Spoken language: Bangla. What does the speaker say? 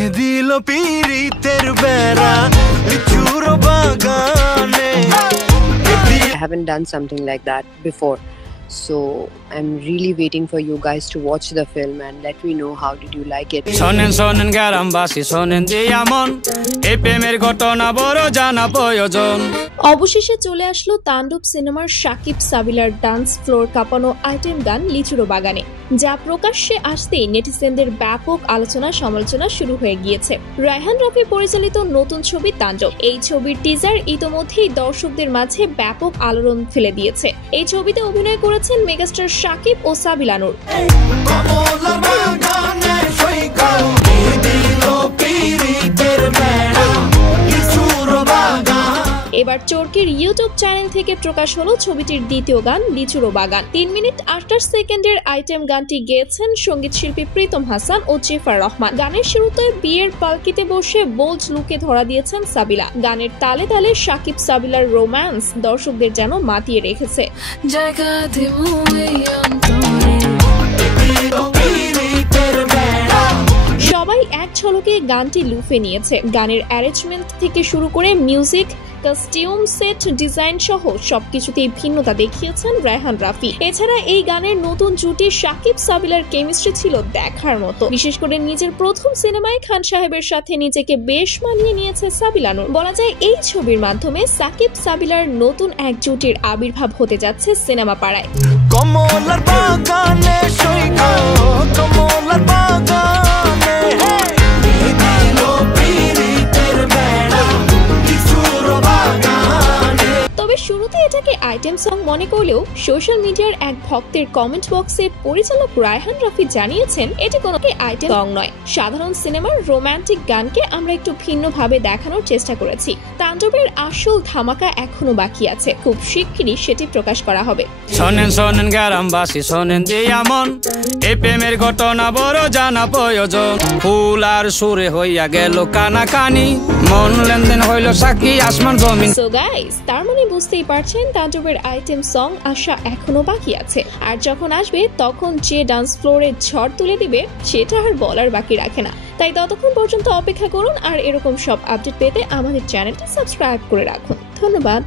রেখে দিল পীরিতের বেড়া লিচুর বাগানে। I haven't done something like that before, so I'm really waiting for you guys to watch the film and let me know how did you like it. শোনেন শোনেন গ্রামবাসী শোনেন দিয়া মন, এই প্রেমের ঘটনা বড় জানা প্রয়োজন। অবশেষে চলে আসলো তাণ্ডব সিনেমার শাকিব সাবিলার ডান্স ফ্লোর কাঁপানো আইটেম গান লিচুরো বাগানে, যা প্রকাশ্যে আসতেই নেটিজেনদের ব্যাপক আলোচনা সমালোচনা শুরু হয়ে গিয়েছে। রায়হান রাফি পরিচালিত নতুন ছবি তাণ্ডব, এই ছবির টিজার ইতোমধ্যেই দর্শকদের মাঝে ব্যাপক আলোড়ন ফেলে দিয়েছে। এই ছবিতে অভিনয় করেছেন মেগাস্টার শাকিব ও সাবিলা নূর। এবার চরকির ইউটিউব চ্যানেল থেকে প্রকাশ হলো ছবিটির দ্বিতীয় গান লিচুরো বাগান। 3 মিনিট 28 সেকেন্ডের আইটেম গানটি গেয়েছেন সঙ্গীত শিল্পী প্রীতম হাসান ও জেফার রহমান। গানের শুরুতে বিয়ের পালকিতে বসে বোল্ড লুকে ধরা দিয়েছেন সাবিলা। গানের তালে তালে শাকিব সাবিলার রোম্যান্স দর্শকদের যেন মাতিয়ে রেখেছে। সবাই এক ঝলকে গানটি লুফে নিয়েছে। গানের অ্যারেঞ্জমেন্ট থেকে শুরু করে মিউজিক, কস্টিউম, সেট ডিজাইন সহ সবকিছুতেই ভিন্নতা দেখিয়েছেন রায়হান রাফি। এছাড়া এই গানের নতুন জুটি শাকিব সাবিলার কেমিস্ট্রি ছিল দেখার মতো। বিশেষ করে নিজের প্রথম সিনেমায় খান সাহেবের সাথে নিজেকে বেশ মানিয়ে নিয়েছে সাবিলা নূর। বলা যায় এই ছবির মাধ্যমে সাকিব সাবিলার নতুন এক জুটির আবির্ভাব হতে যাচ্ছে সিনেমা পাড়ায়। কমলার বাগানে সইগো কমলার বাগানে তবে শুরুতে এটাকে আইটেম সং মনে করলেও সোশ্যাল মিডিয়ার এক ভক্তের কমেন্ট বক্সে পরিচালক রায়হান রাফি জানিয়েছেন এটি কোনো আইটেম সং নয়, সাধারণ সিনেমার রোমান্টিক গানকে আমরা একটু ভিন্নভাবে দেখানোর চেষ্টা করেছি। তাণ্ডবের আসল ধামাকা এখনো বাকি আছে, খুব শিগগিরই সেটি প্রকাশ করা হবে। শোনেন শোনেন গ্রামবাসী শোনেন দিয়া মন, এই প্রেমের ঘটনা বড় জানা প্রয়োজন। ফুল আর সুরে হইয়া গেল কানাকানি, মন লেনদেন হইল সাক্ষী আসমান জমিন। সো গাইস, তার মানে বুঝতেই পারছেন তাণ্ডবের আইটেম সং আসা এখনো বাকি আছে। আর যখন আসবে তখন যে ডান্স ফ্লোরে ঝড় তুলে দিবে সেটা আর বলার বাকি রাখে না। তাই ততক্ষণ পর্যন্ত অপেক্ষা করুন আর এরকম সব আপডেট পেতে আমাদের চ্যানেলটি সাবস্ক্রাইব করে রাখুন। ধন্যবাদ।